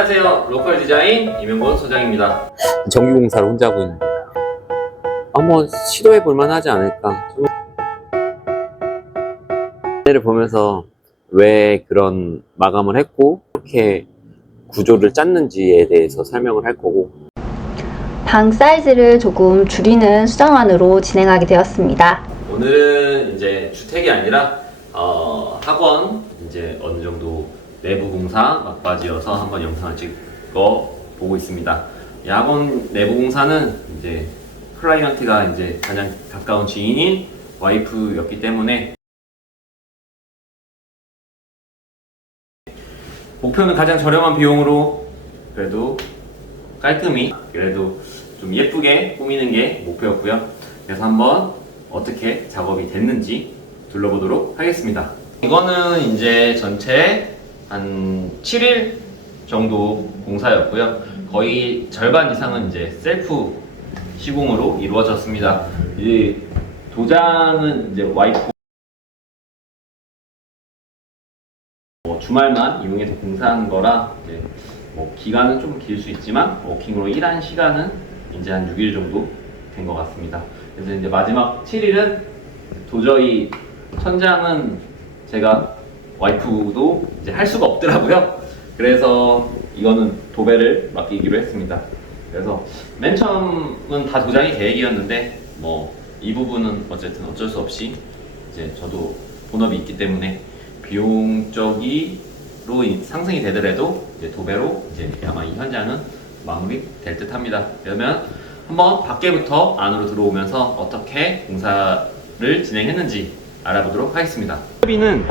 안녕하세요. 로컬 디자인 이명곤 소장입니다. 전기공사를 혼자 하고 있는데 한번 시도해 볼 만하지 않을까. 를 보면서 왜 그런 마감을 했고 어떻게 구조를 짰는지에 대해서 설명을 할 거고, 방 사이즈를 조금 줄이는 수정안으로 진행하게 되었습니다. 오늘은 이제 주택이 아니라 학원 이제 어느 정도 내부 공사 막바지여서 한번 영상을 찍어 보고 있습니다. 이 학원 내부 공사는 이제 클라이언트가 이제 가장 가까운 지인인 와이프였기 때문에 목표는 가장 저렴한 비용으로 그래도 깔끔히 그래도 좀 예쁘게 꾸미는 게 목표였고요. 그래서 한번 어떻게 작업이 됐는지 둘러보도록 하겠습니다. 이거는 이제 전체 한 7일 정도 공사였고요. 거의 절반 이상은 이제 셀프 시공으로 이루어졌습니다. 이제 도장은 이제 와이프 주말만 이용해서 공사한 거라 이제 기간은 좀 길 수 있지만 워킹으로 일한 시간은 이제 한 6일 정도 된 것 같습니다. 그래서 이제 마지막 7일은 도저히 천장은 제가 와이프도 이제 할 수가 없더라고요. 그래서 이거는 도배를 맡기기로 했습니다. 그래서 맨 처음은 다 도장이 계획이었는데 이 부분은 어쨌든 어쩔 수 없이 이제 저도 본업이 있기 때문에 비용적으로 상승이 되더라도 이제 도배로 이제 아마 이 현장은 마무리 될 듯 합니다. 그러면 한번 밖에부터 안으로 들어오면서 어떻게 공사를 진행했는지 알아보도록 하겠습니다. 비는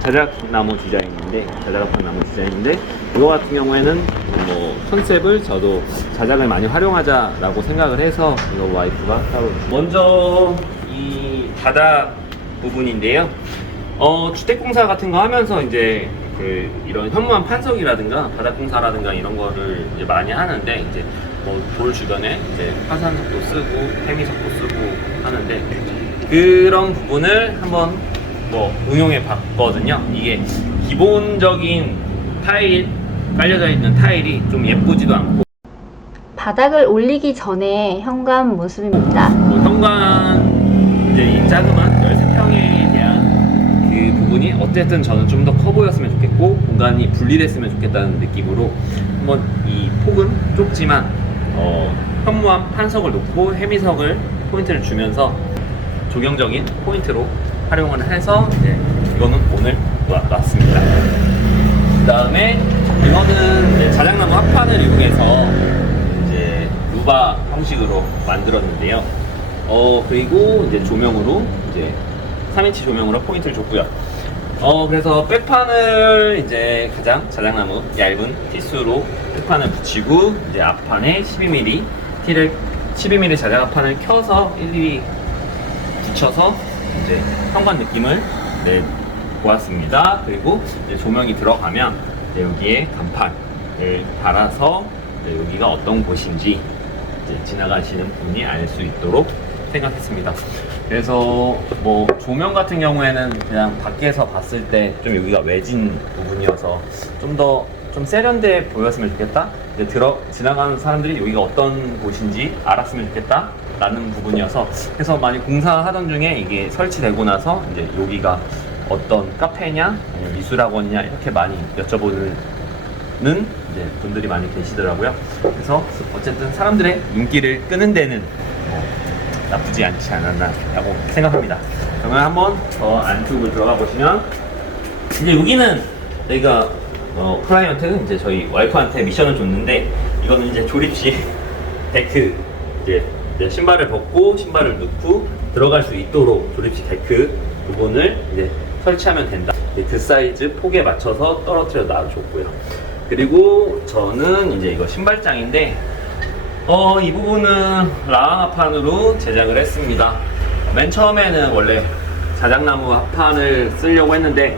자작나무 디자인인데 이거 같은 경우에는 컨셉을 저도 자작을 많이 활용하자라고 생각을 해서 이거 와이프가 따로 먼저 이 바닥 부분인데요. 주택공사 같은 거 하면서 이제 이런 현무암 판석이라든가 바닥공사라든가 이런 거를 이제 많이 하는데 이제 돌 주변에 이제 화산석도 쓰고 해미석도 쓰고 하는데 그런 부분을 한번 응용해 봤거든요. 이게 기본적인 타일 깔려져 있는 타일이 좀 예쁘지도 않고 바닥을 올리기 전에 현관 모습입니다. 현관 이제 이 자그만 13평에 대한 그 부분이 어쨌든 저는 좀 더 커 보였으면 좋겠고 공간이 분리됐으면 좋겠다는 느낌으로 한번 이 폭은 좁지만 현무암 판석을 놓고 해미석을 포인트를 주면서 조경적인 포인트로 활용을 해서 이제 이거는 오늘 놨습니다. 그 다음에 이거는 이제 자작나무 합판을 이용해서 이제 루바 형식으로 만들었는데요. 그리고 이제 조명으로 이제 3인치 조명으로 포인트를 줬고요. 그래서 백판을 이제 가장 자작나무 얇은 티수로 백판을 붙이고 이제 앞판에 12mm 티를 12mm 자작 앞판을 켜서 일일이 붙여서 이제 현관 느낌을 내보았습니다. 그리고 이제 조명이 들어가면 이제 여기에 간판을 달아서 이제 여기가 어떤 곳인지 이제 지나가시는 분이 알 수 있도록 생각했습니다. 그래서 조명 같은 경우에는 그냥 밖에서 봤을 때 좀 여기가 외진 부분이어서 좀 세련돼 보였으면 좋겠다. 이제 지나가는 사람들이 여기가 어떤 곳인지 알았으면 좋겠다 라는 부분이어서 그래서 많이 공사하던 중에 이게 설치되고 나서 이제 여기가 어떤 카페냐 아니면 미술학원이냐 이렇게 많이 여쭤보는 이제 분들이 많이 계시더라고요. 그래서 어쨌든 사람들의 눈길을 끄는 데는 나쁘지 않지 않았나 라고 생각합니다. 그러면 한번 더 안쪽으로 들어가 보시면 이제 여기는 저희가 클라이언트는 이제 저희 와이프한테 미션을 줬는데 이거는 이제 조립식 데크 이제 신발을 벗고 신발을 넣고 들어갈 수 있도록 조립식 데크 부분을 이제 설치하면 된다. 그 사이즈 폭에 맞춰서 떨어뜨려 놔줬고요. 그리고 저는 이제 이거 신발장인데 이 부분은 라왕 합판으로 제작을 했습니다. 맨 처음에는 원래 자작나무 합판을 쓰려고 했는데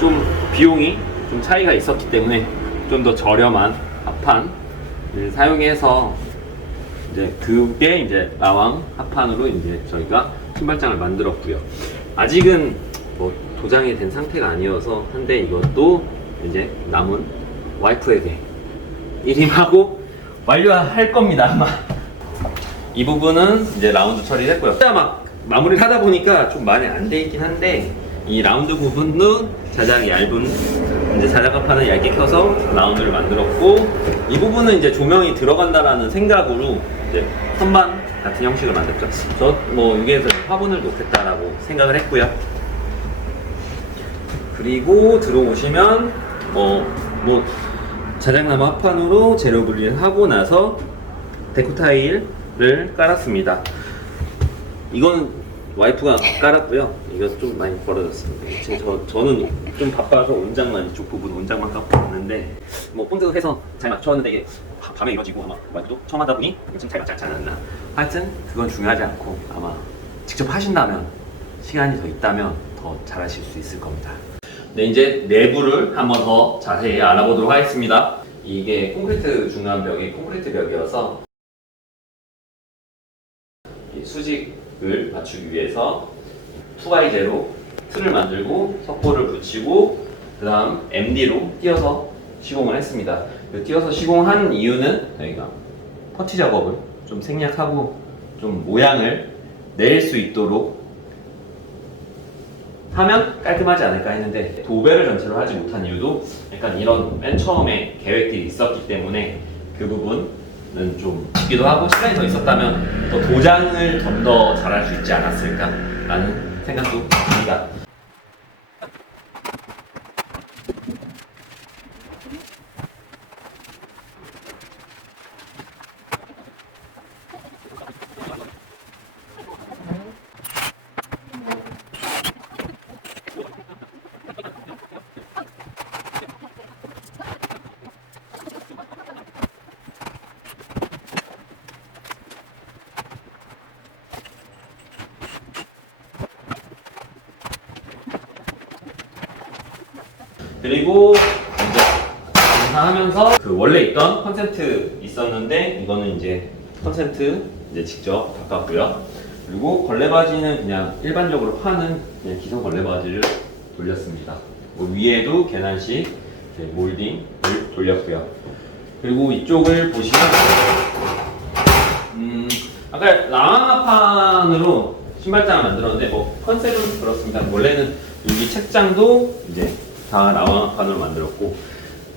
좀 비용이 좀 차이가 있었기 때문에 좀 더 저렴한 합판을 사용해서 이제 그게 이제 라왕 합판으로 이제 저희가 신발장을 만들었고요. 아직은 도장이 된 상태가 아니어서 한데 이것도 이제 남은 와이프에게 일임하고 완료할 겁니다 아마. 이 부분은 이제 라운드 처리를 했고요. 진짜 막 마무리를 하다 보니까 좀 많이 안 돼 있긴 한데 이 라운드 부분도 자작 얇은 이제 자작판을 얇게 켜서 라운드를 만들었고, 이 부분은 이제 조명이 들어간다라는 생각으로 이제 선반 같은 형식을 만들었죠. 저 뭐 여기에서 화분을 놓겠다라고 생각을 했고요. 그리고 들어오시면 뭐 자작나무 합판으로 재료 분리를 하고 나서 데코 타일을 깔았습니다. 이건 와이프가 깔았고요. 이거 좀 많이 벌어졌습니다. 저는 좀 바빠서 온장만, 이쪽 부분 온장만 깎고 왔는데 뭐 본드를 해서 잘 맞췄는데 이게 밤에 이루어지고 아마 와이프도 처음 하다 보니 좀 잘 맞지 않았나. 하여튼 그건 중요하지 않고 아마 직접 하신다면, 시간이 더 있다면 더 잘하실 수 있을 겁니다. 네, 이제 내부를 한번 더 자세히 알아보도록 하겠습니다. 이게 콘크리트 중간 벽이 콘크리트 벽이어서 이 수직을 맞추기 위해서 2x0로 틀을 만들고 석고를 붙이고 그 다음 MD로 띄어서 시공을 했습니다. 그 띄어서 시공한 이유는 저희가 퍼티 작업을 좀 생략하고 좀 모양을 낼 수 있도록 하면 깔끔하지 않을까 했는데, 도배를 전체로 하지 못한 이유도 약간 이런 맨 처음에 계획들이 있었기 때문에 그 부분은 좀 싶기도 하고, 시간이 더 있었다면 또 도장을 좀 더 잘할 수 있지 않았을까라는 생각도 듭니다. 그리고 이제 공사하면서 그 원래 있던 컨센트 있었는데 이거는 이제 컨센트 이제 직접 바꿨고요. 그리고 걸레바지는 그냥 일반적으로 파는 그냥 기성 걸레바지를 돌렸습니다. 뭐 위에도 계단식 몰딩을 돌렸고요. 그리고 이쪽을 보시면 아까 라마판으로 신발장을 만들었는데 뭐 컨셉은 그렇습니다. 원래는 여기 책장도 이제 다 라마판으로 만들었고,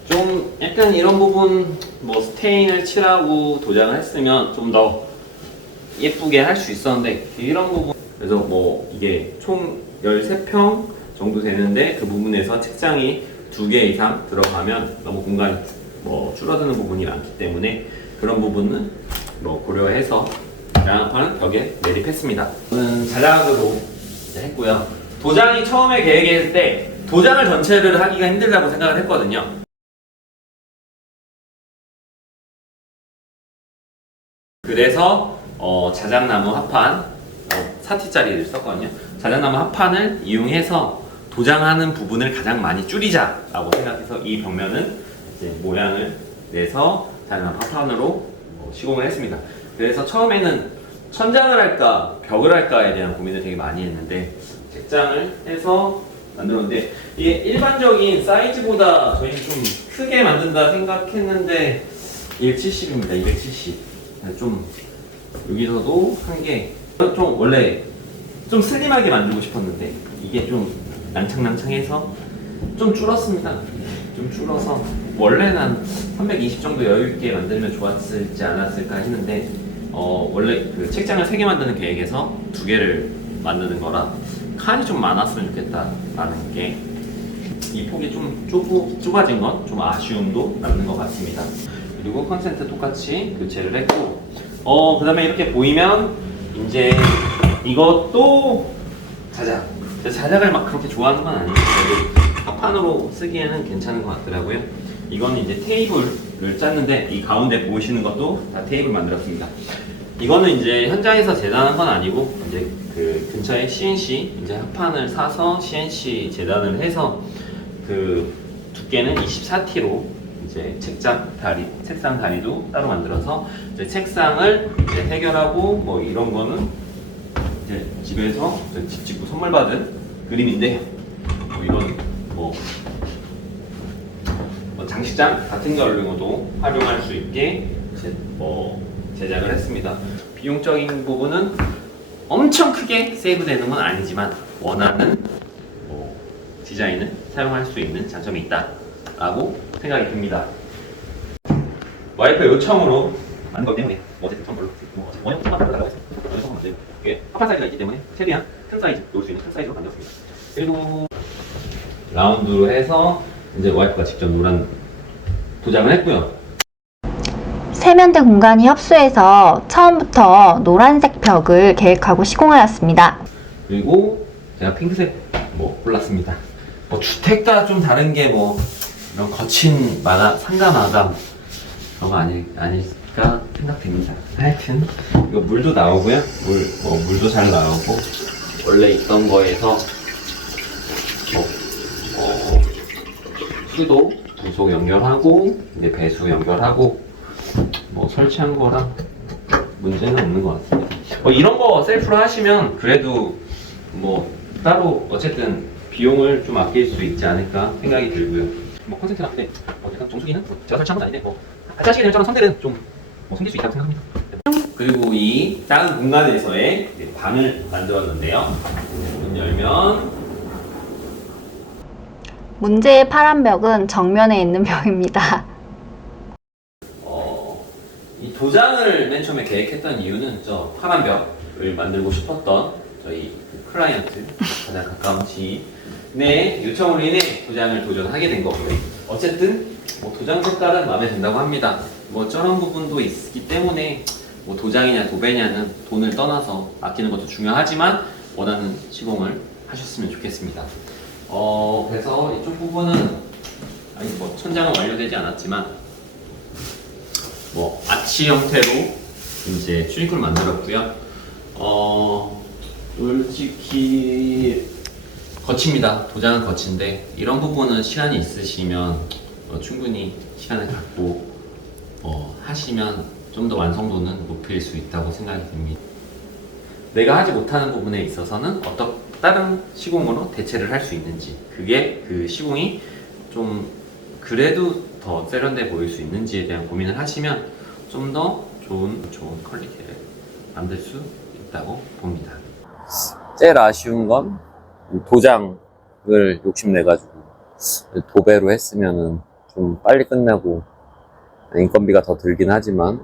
좀 약간 이런 부분 뭐 스테인을 칠하고 도장을 했으면 좀 더 예쁘게 할 수 있었는데 이런 부분, 그래서 뭐 이게 총 13평 정도 되는데 그 부분에서 책장이 2개 이상 들어가면 너무 공간이 뭐 줄어드는 부분이 많기 때문에 그런 부분은 뭐 고려해서 라마판은 벽에 매립했습니다. 저는 자작으로 이제 했고요. 도장이 처음에 계획했을 때 도장을 전체를 하기가 힘들다고 생각을 했거든요. 그래서 자작나무 합판 4T짜리를 썼거든요. 자작나무 합판을 이용해서 도장하는 부분을 가장 많이 줄이자라고 생각해서 이 벽면은 이제 모양을 내서 자작나무 합판으로 시공을 했습니다. 그래서 처음에는 천장을 할까 벽을 할까에 대한 고민을 되게 많이 했는데 책장을 해서 만들었는데, 이게 일반적인 사이즈보다 저희는 좀 크게 만든다 생각했는데 270입니다. 270. 좀 여기서도 한 게 좀 원래 좀 슬림하게 만들고 싶었는데 이게 좀 낭창낭창해서 좀 줄었습니다. 좀 줄어서 원래는 한 320 정도 여유 있게 만들면 좋았을지 않았을까 했는데 원래 그 책장을 3개 만드는 계획에서 2개를 만드는 거라 칸이 좀 많았으면 좋겠다라는 게, 이 폭이 좀 좁아진 건 좀 아쉬움도 남는 것 같습니다. 그리고 컨센트 똑같이 교체를 했고, 그 다음에 이렇게 보이면 이제 이것도 자작을 막 그렇게 좋아하는 건 아니에요. 그래도 합판으로 쓰기에는 괜찮은 것 같더라고요. 이거는 이제 테이블을 짰는데 이 가운데 보이시는 것도 다 테이블 만들었습니다. 이거는 이제 현장에서 재단한 건 아니고 이제 그 근처에 CNC 이제 합판을 사서 CNC 재단을 해서 그 두께는 24T로 이제 책상 다리도 따로 만들어서 이제 책상을 이제 해결하고, 뭐 이런 거는 이제 집에서 집 짓고 선물 받은 그림인데, 뭐 이런 뭐 장식장 같은 경우도 활용할 수 있게 제작을 했습니다. 비용적인 부분은 엄청 크게 세이브되는 건 아니지만 원하는 디자인을 사용할 수 있는 장점이 있다라고 생각이 듭니다. 와이프 요청으로 만든 거기 때문에 어쨌든 전 별로 원형 통만 달라고 해서 원형 통만 만들고 이게 합판 사이즈가 있기 때문에 최대한 큰 사이즈 놓을 수 있는 큰 사이즈로 만들었습니다. 그리고 라운드로 해서 이제 와이프가 직접 노란 도장을 했고요. 세면대 공간이 협소해서 처음부터 노란색 벽을 계획하고 시공하였습니다. 그리고 제가 핑크색 골랐습니다. 주택과 좀 다른 게 이런 거친 상가 마감 그런 거 아닐까 생각됩니다. 하여튼 이거 물도 나오고요. 물도 잘 나오고 원래 있던 거에서 수도 부속 연결하고 이제 배수 연결하고 설치한 거랑 문제는 없는 것 같습니다. 이런 거 셀프로 하시면 그래도 따로 어쨌든 비용을 좀 아낄 수 있지 않을까 생각이 들고요. 컨센트나 어쨌든 정수기는 제가 설치한 건 아닌데 같이 하시게 되면 저는 선택은 좀 생길 수 있다고 생각합니다. 그리고 이 작은 공간에서의 방을 만들었는데요. 문 열면 문제의 파란 벽은 정면에 있는 벽입니다. 이 도장을 맨 처음에 계획했던 이유는 저 파란 벽을 만들고 싶었던 저희 클라이언트 가장 가까운 지인의 요청으로 인해 도장을 도전하게 된 거고요. 어쨌든 도장 색깔은 마음에 든다고 합니다. 저런 부분도 있기 때문에 도장이냐 도배냐는 돈을 떠나서 아끼는 것도 중요하지만 원하는 시공을 하셨으면 좋겠습니다. 그래서 이쪽 부분은 천장은 완료되지 않았지만 아치 형태로 이제 출입구를 만들었고요. 솔직히 거칩니다. 도장은 거친데 이런 부분은 시간이 있으시면 충분히 시간을 갖고 하시면 좀 더 완성도는 높일 수 있다고 생각이 듭니다. 내가 하지 못하는 부분에 있어서는 어떤 다른 시공으로 대체를 할 수 있는지, 그게 그 시공이 좀 그래도 더 세련돼 보일 수 있는지에 대한 고민을 하시면 좀 더 좋은 퀄리티를 만들 수 있다고 봅니다. 제일 아쉬운 건 도장을 욕심내가지고 도배로 했으면은 좀 빨리 끝나고 인건비가 더 들긴 하지만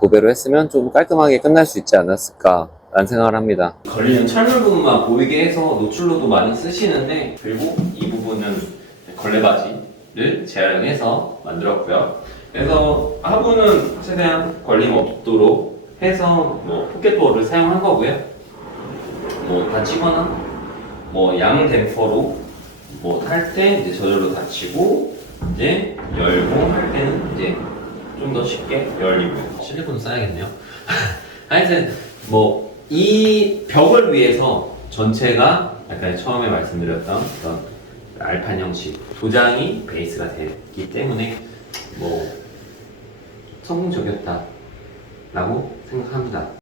도배로 했으면 좀 깔끔하게 끝날 수 있지 않았을까 라는 생각을 합니다. 걸리는 철물 부분만 보이게 해서 노출로도 많이 쓰시는데, 그리고 이 부분은 걸레바지를 재활용해서 만들었고요. 그래서 하부는 최대한 걸림 없도록 해서 포켓도어를 사용한 거고요. 다치거나 양 댐퍼로 탈 때 이제 저절로 닫히고 이제 열고 할 때는 이제 좀 더 쉽게 열리고요. 실리콘 써야겠네요. 하여튼 이 벽을 위해서 전체가 아까 처음에 말씀드렸던 그런 알판 형식 도장이 베이스가 됐기 때문에 성공적이었다라고 생각합니다.